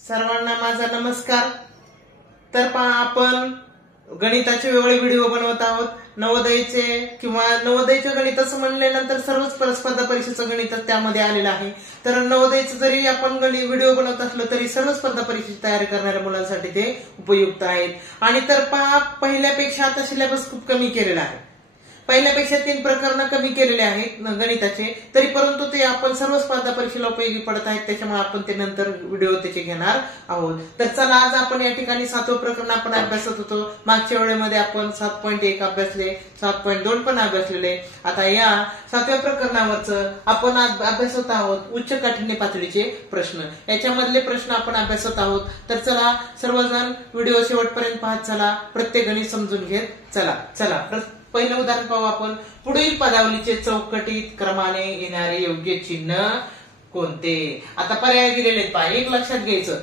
सर्वांना माझा नमस्कार। तर पहा, आपण गणिताचे वेगळे व्हिडिओ बनवत आहोत। नवोदयचे किंवा नवोदयचे गणित असं म्हणल्यानंतर सर्वच स्पर्धा परीक्षेचं गणित त्यामध्ये आलेलं आहे। तर नवोदयचं जरी आपण व्हिडिओ बनवत असलो तरी सर्व स्पर्धा परीक्षेची तयारी करणाऱ्या मुलांसाठी ते उपयुक्त आहेत। आणि तर पहा, पहिल्यापेक्षा आता सिलेबस खूप कमी केलेला आहे। पहिल्यापेक्षा 3 प्रकरण कमी केलेले आहेत गणिताचे, तरी परंतु ते आपण सर्व स्पर्धा परीक्षेला उपयोगी पडत आहेत, त्याच्यामुळे आपण ते नंतर व्हिडिओ त्याचे घेणार आहोत। तर चला, आज आपण या ठिकाणी 7वं प्रकरण आपण अभ्यासत होतो। मागच्या वेळेमध्ये आपण 7.1 अभ्यासले, 7.2 पण अभ्यासलेले। आता या 7व्या प्रकरणावरच आपण अभ्यासत आहोत उच्च काठिण्य पातळीचे प्रश्न। याच्यामधले प्रश्न आपण अभ्यासत आहोत। तर चला, सर्वजण व्हिडिओ शेवटपर्यंत पाहत चला, प्रत्येक गणित समजून घेत चला। पहिलं उदाहरण पाहू आपण। पुढील पदावलीचे चौकटीत क्रमाने येणारे योग्य चिन्ह कोणते? आता पर्याय दिलेले आहेत पहा, एक लक्षात घ्यायचं।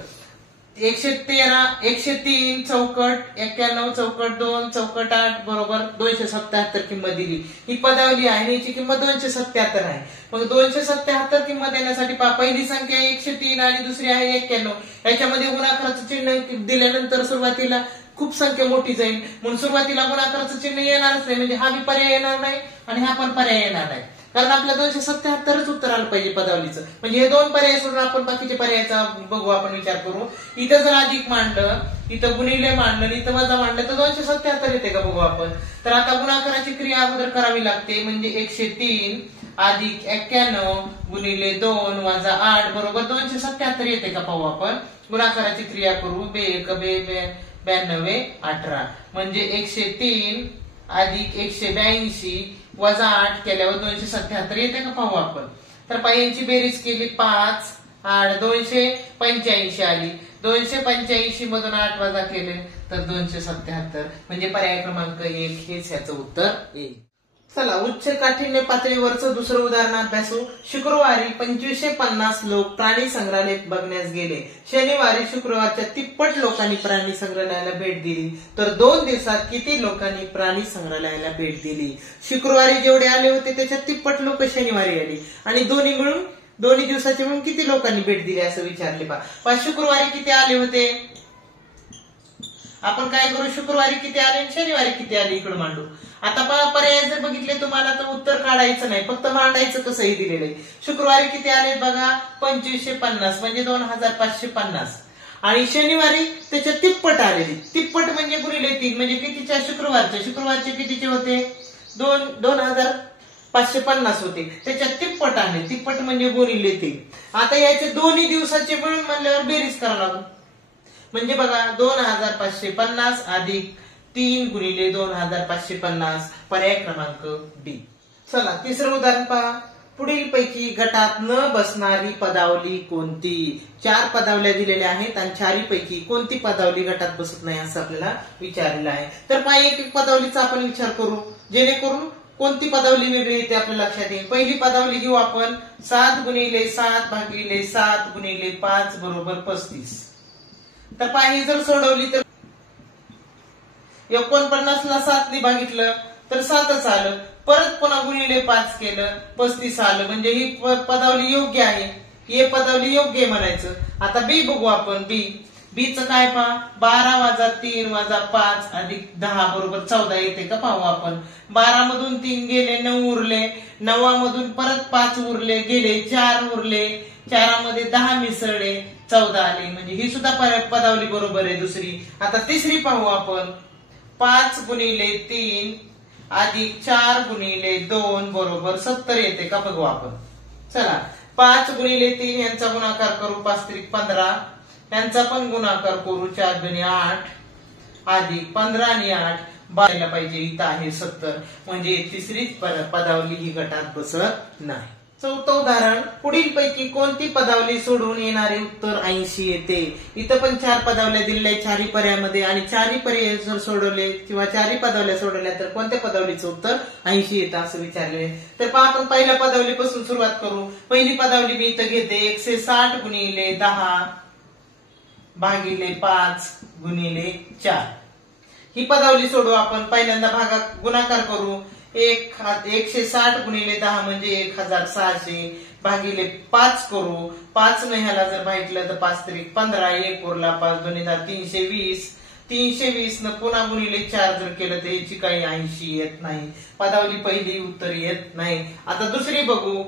113, 103 चौकट, 91 चौकट 2 चौकट 8 बरोबर 277 किंमत दिली। ही पदावली आहे, याची किंमत 277 आहे। मग 277 किंमत देण्यासाठी पहा, पहिली संख्या 103 आणि दुसरी आहे 91। याच्यामध्ये गुणाकाराचं चिन्ह दिल्यानंतर सुरुवातीला खूप संख्या मोठी जाईल, म्हणून सुरुवातीला गुणाकाराचं चिन्ह येणारच नाही, म्हणजे हा बी पर्याय येणार नाही आणि हा पण पर्याय येणार नाही, कारण आपल्या 277च उत्तर आलं पाहिजे पदावलीचं। म्हणजे हे 2 पर्याय सोडून आपण बाकीचे पर्यायाचा बघू, आपण विचार करू। इथं जर अधिक मांडलं, इथं गुणिले मांडलं, इथं वजा मांडलं तर 277 येते का बघू आपण। तर आता गुणाकाराची क्रिया अगोदर करावी लागते, म्हणजे 103 अधिक 91 गुणिले 2 वजा 8 बरोबर 277 येते का पाहू आपण। गुणाकाराची क्रिया करू, 92 18 म्हणजे 103 अधिक 182 वजा 8 केल्यावर 277 येते का पाहू आपण। तर यांची बेरीज केली, 5 8 285 आली। 285 मधून 8 वजा केले तर 277, म्हणजे पर्याय क्रमांक 1 हेच याचं उत्तर येईल। चला, उच्च काठिण्य पातळीवरचं दुसरं उदाहरण अभ्यासू। शुक्रवारी 2550 लोक प्राणी संग्रहालय बघण्यास गेले। शनिवारी शुक्रवारच्या तिप्पट लोकांनी प्राणी संग्रहालयाला भेट दिली, तर 2 दिवसात किती लोकांनी प्राणी संग्रहालयाला भेट दिली? शुक्रवारी जेवढे आले होते त्याच्या तिप्पट लोक शनिवारी आली, आणि दोन्ही दिवसाचे म्हणून किती लोकांनी भेट दिली असं विचारले पहा। शुक्रवारी किती आले होते, आपण काय करू, शुक्रवारी किती आले आणि शनिवारी किती आले इकडे मांडू। आता पहा, पर्याय जर बघितले तुम्हाला तर उत्तर काढायचं नाही, फक्त मांडायचं कसंही दिलेलं आहे। शुक्रवारी किती आले बघा, 2550 म्हणजे 2550, आणि शनिवारी त्याच्या तिप्पट आलेले। तिप्पट म्हणजे गुणिले 3 म्हणजे कितीच्या, शुक्रवारचे कितीचे होते, 2550 होते, त्याच्या तिप्पट आले। तिप्पट म्हणजे गुणिले 3। आता याचे दोन्ही दिवसाचे मिळून म्हणल्यावर बेरीज करावं लागेल, म्हणजे बघा 2550 अधिक 3 गुणिले 2550, पर्याय क्रमांक डी। चला, तिसरं उदाहरण पहा। पुढील पैकी गटात न बसणारी पदावली कोणती? 4 पदावल्या दिलेल्या आहेत आणि 4 पैकी कोणती पदावली गटात बसत नाही असं आपल्याला विचारलेलं आहे। तर पहा, एक पदावलीचा आपण विचार करू, जेणेकरून कोणती पदावली वेगळी येते आपल्या लक्षात येईल। पहिली पदावली घेऊ आपण, 7 गुणिले 7 भागिले 7 गुणिले 5 बरोबर 35। तर पहा, ही जर सोडवली तर 49 ला 7 ने भागितलं तर 7च आलं, परत पुन्हा गुणिले 5 केलं 35 आलं, म्हणजे ही पदावली योग्य आहे, हे पदावली योग्य आहे म्हणायचं। आता बी बघू आपण, बीचं काय पहा, 12 वजा 3 वजा 5 अधिक 10 बरोबर 14 येते का पाहू आपण। 12 मधून 3 गेले 9 उरले, 9 मधून परत 5 उरले गेले 4 उरले, 4 मध्ये 10 मिसळले 14 आले, म्हणजे ही सुद्धा पदावली बरोबर आहे दुसरी। आता तिसरी पाहू आपण, 5 गुणिले 3 अधिक 4 गुणिले 2 बरोबर 70 येते का बघू आपण। चला, 5 गुणिले 3 यांचा गुणाकार करू, 5 त्रिक 15, यांचा पण गुणाकार करू, 4 दुनी 8 अधिक 15 आणि 8 बाळायला पाहिजे, इथं आहे 70, म्हणजे तिसरीच पदावली ही गटात बसत नाही। चौथं उदाहरण, पुढील पैकी कोणती पदावली सोडून येणारे उत्तर 80 येते? इथं पण 4 पदावल्या दिलेल्या आहेत 4 पर्यायामध्ये, आणि 4 पर्याय जर सोडवले किंवा 4 पदावल्या सोडवल्या तर कोणत्या पदावलीचं उत्तर 80 येतं असं विचारले। तर पहा, आपण पहिल्या पदावलीपासून सुरुवात करू। पहिली पदावली मी इथं घेते, 160 गुणिले 10 भागिले 5 गुणिले 4। ही पदावली सोडू आपण। पहिल्यांदा गुणाकार करू, 160 गुणिले 10 म्हणजे 1600, भागिले 5 करू. 5 न ह्याला जर भागितलं तर 5 त्रिक 15, 1 उरला 5 2 320. 320 न पुन्हा गुणिले 4 जर केलं तर याची काही 80 येत नाही. पदावली पहिली उत्तर येत नाही. आता दुसरी बघू.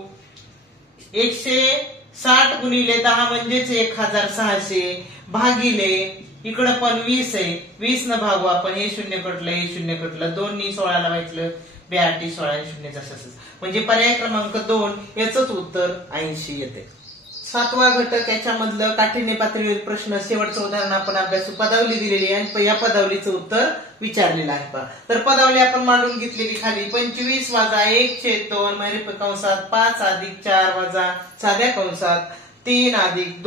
160 गुणिले 10 म्हणजेच 1600 भागिले इकडं पण 20 आहे. 20 न भागू आपण. हे शून्य कटलं, हे शून्य कटलं. 2 नी 16 ला वाटलं 82, 16 शून्य जसं. म्हणजे पर्याय क्रमांक 2 याच उत्तर 80 येते. 7वा घटक याच्यामधलं काठिण्य पातळीवरील प्रश्न. शेवटचं उदाहरण आपण अभ्यासू. पदावली दिलेली आहे आणि या पदावलीचं उत्तर विचारलेलं आहे पहा. तर पदावली आपण मांडून घेतलेली खाली. 25 वजा 1/2 मैरिप कंसात 5 अधिक 4 वजा साध्या कंसात 3 अधिक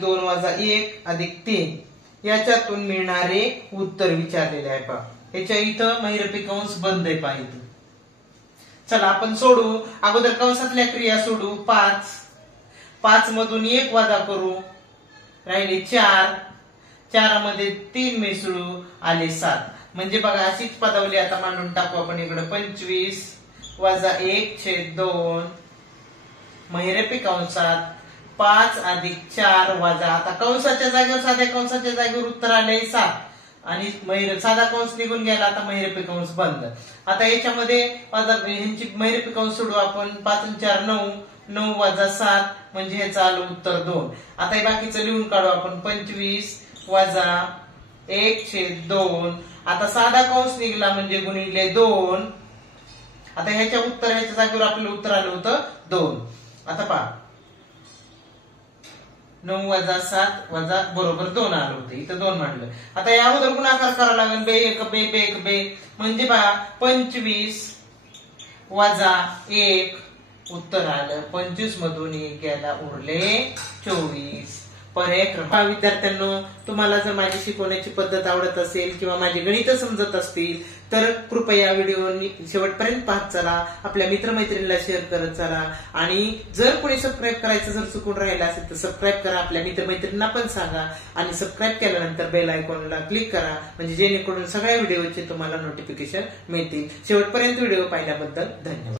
2 वजा 1 अधिक 3 याच्यातून मिळणारे उत्तर विचारलेले आहे पहा. याच्या इथं मैरपी कंस बंद आहे पहा. इथं चला आपण सोडू. अगोदर कंसातल्या क्रिया सोडू. 5 मधून 1 वजा करू, राहिले 4. 4 मध्ये 3 मिसळू, आले 7. म्हणजे बघा अशीच पदावली आता मांडून टाकू आपण इकडे. 25 वजा 1/2 मैरपी कंसात 5 अधिक 4 वजा, आता कंसाच्या जागेवर साध्या कंसाच्या जागेवर उत्तर आले 7 आणि साधा कंस निघून गेला. आता मैरपी कंस बंद. आता याच्यामध्ये ह्यांची मैरपी कंस सोडू आपण. 5 आणि 4 9, 9 वजा 7 म्हणजे ह्याचं आलं उत्तर 2. आता हे बाकीचं लिहून काढू आपण. 25 वजा 1/2. आता साधा कंस निघला म्हणजे गुणिले 2. आता ह्याच्या जागेवर आपलं उत्तर आलं होतं 2. आता पहा 9 वजा 7 वजा बरोबर 2 आलं होतं. इथं 2 मांडलं. आता या अगोदर गुणाकार करावा लागेल. बे एक बे म्हणजे पहा 25 वजा 1 उत्तर आलं. 25 मधून 1 गेला, उरले 24. पर्याय क्रमांक. विद्यार्थ्यांनो, तुम्हाला जर माझी शिकवण्याची पद्धत आवडत असेल किंवा माझी गणित समजत असतील तर कृपया व्हिडिओ शेवटपर्यंत पाहत चला. आपल्या मित्रमैत्रिणीला शेअर करत चला. आणि जर कोणी सबस्क्राईब करायचं जर चुकून राहिलं असेल तर सबस्क्राईब करा. आपल्या मित्रमैत्रिणींना पण सांगा. आणि सबस्क्राईब केल्यानंतर बेल आयकॉनला क्लिक करा म्हणजे जेणेकरून सगळ्या व्हिडिओचे तुम्हाला नोटिफिकेशन मिळतील. शेवटपर्यंत व्हिडिओ पाहिल्याबद्दल धन्यवाद.